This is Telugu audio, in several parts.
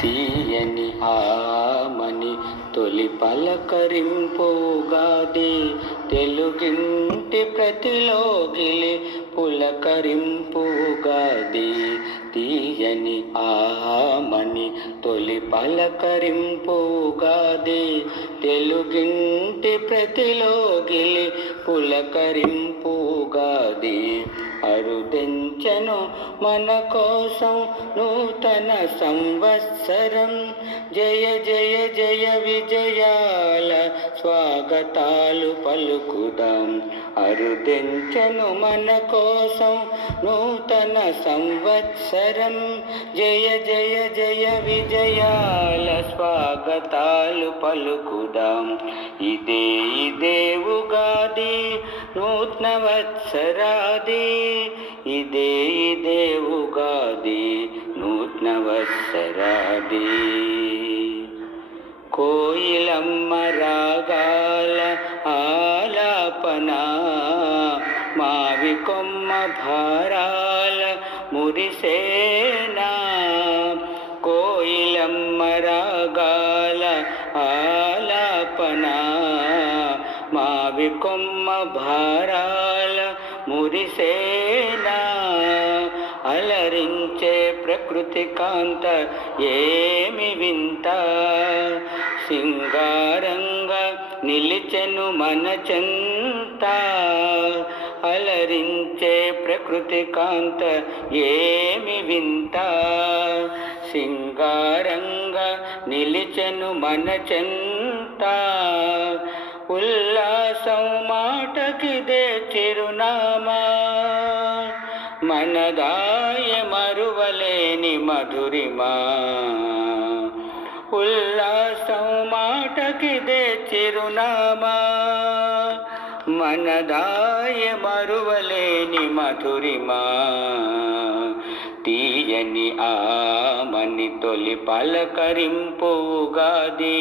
తీయని ఆమని తొలి పలకరింపు ఉగాది, తెలుగింటి ప్రతిలోగిలి పులకరింపు ఉగాది. తీయని ఆమని తొలి పలకరింపు ఉగాది, తెలుగింటి ప్రతిలోగిలి పులకరింపు ఉగాది. అరుదెంచెను మన కోసం నూతన సంవత్సరం, జయ జయ జయ విజయాల స్వాగతాలు పలుకుదాం. అరుదెంచెను మన కోసం నూతన సంవత్సరం, జయ జయ జయ విజయాల స్వాగతాలు పలుకుదాం. ఇదే ఉగాది నూతన వత్సరాది, ఇదే ఉగాది నూతన వత్సరాది. కోయిలమ్మ రాగాల ఆలాపన, మావి కొమ్మ భారాల మురిసేనా. కోయిలమ్మ రాగాల ఆలాపన, మావి కొమ్మ భారాల మురిసేనా. అలరించే ప్రకృతి కాంత ఏమి వింత, సింగారంగా నిలిచెను మన చెంత. అలరించే ప్రకృతి కాంత ఏమి వింత, సింగారంగా నిలిచెను మన చెంత. ఉల్లాసం మాటకిదే చిరునామా, మనదాయ మరువలేని మధురిమా. ఉల్లాసం మాటకిదే చిరునామా, మనదాయ మరువలేని మధురిమా. తీయని ఆమని తొలి పలకరింపు ఉగాది,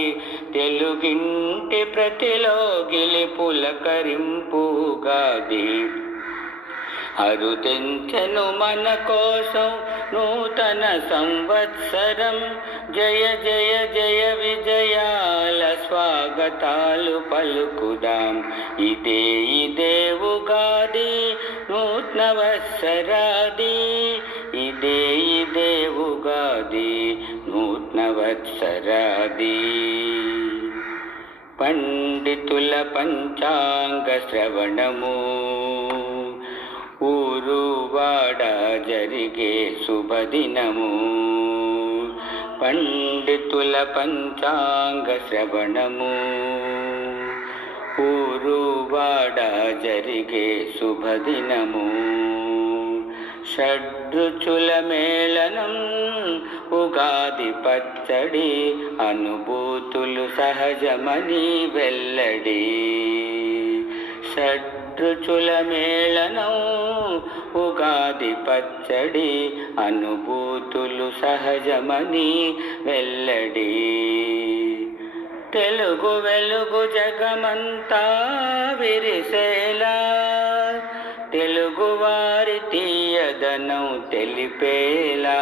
తెలుగింటి ప్రతిలోగిలి పులకరింపు ఉగాది. అరుదెంచెను మన కోసం నూతన సంవత్సరం, జయ జయ జయ విజయాల స్వాగతాలు పలుకుదాం. ఇదే ఉగాది నూతన వత్సరాది, ఇదే ఉగాది నూతన వత్సరాది. పండితుల పంచాంగ శ్రవణము, ఊరు వాడ జరిగే శుభదినము. పండితుల పంచాంగ శ్రవణము, ఊరు వాడ జరిగే శుభదినము. షడ్రుచుల మేళనం, ఉగాది పచ్చడి, అనుభూతులు సహజమని వెల్లడి. షడ్రుచుల మేళనం, ఉగాది పచ్చడి, అనుభూతులు సహజమని వెల్లడి. తెలుగు వెలుగు జగమంతా విరిసేలా, తెలుగువారి తీయదనం తెలిపేలా.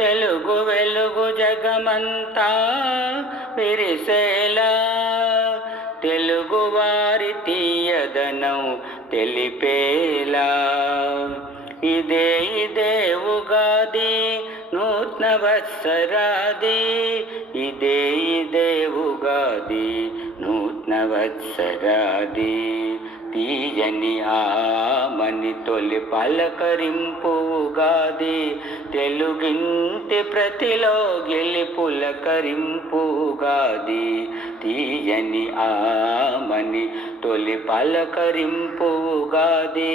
తెలుగు వెలుగు జగమంతా విరిసేలా, తెలుగువారి తీయదనం తెలిపేలా. ఇదే ఉగాది నూతన వత్సరాది, ఇదే ఉగాది నూతన వత్సరాది. తీయని ఆమని తొలి పలకరింపు ఉగాది, తెలుగింటి ప్రతిలోగిలి పులకరింపు ఉగాది. తీయని ఆమని తొలి పలకరింపు ఉగాది,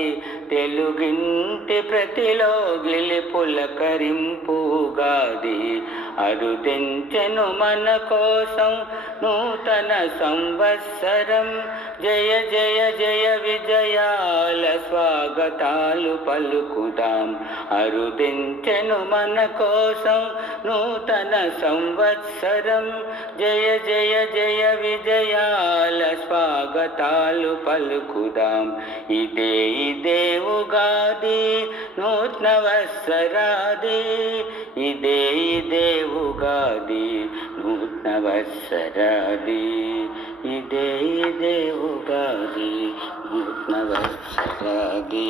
తెలుగింటి ప్రతిలోగిలి పులకరింపు ఉగాది. అరుదెంచెను మన కోసం నూతన సంవత్సరం, జయ జయ జయ విజయాల స్వాగతాలు పలుకుదాం. అరుదెంచెను మన కోసం నూతన సంవత్సరం, జయ జయ జయ విజయాల స్వాగతాలు పలుకుదాం. ఇదే ఉగాది నూతన వత్సరాది, ఇదే ఉగాది నూతన వత్సరాది ఇదే ఉగాది నూతన వత్సరాది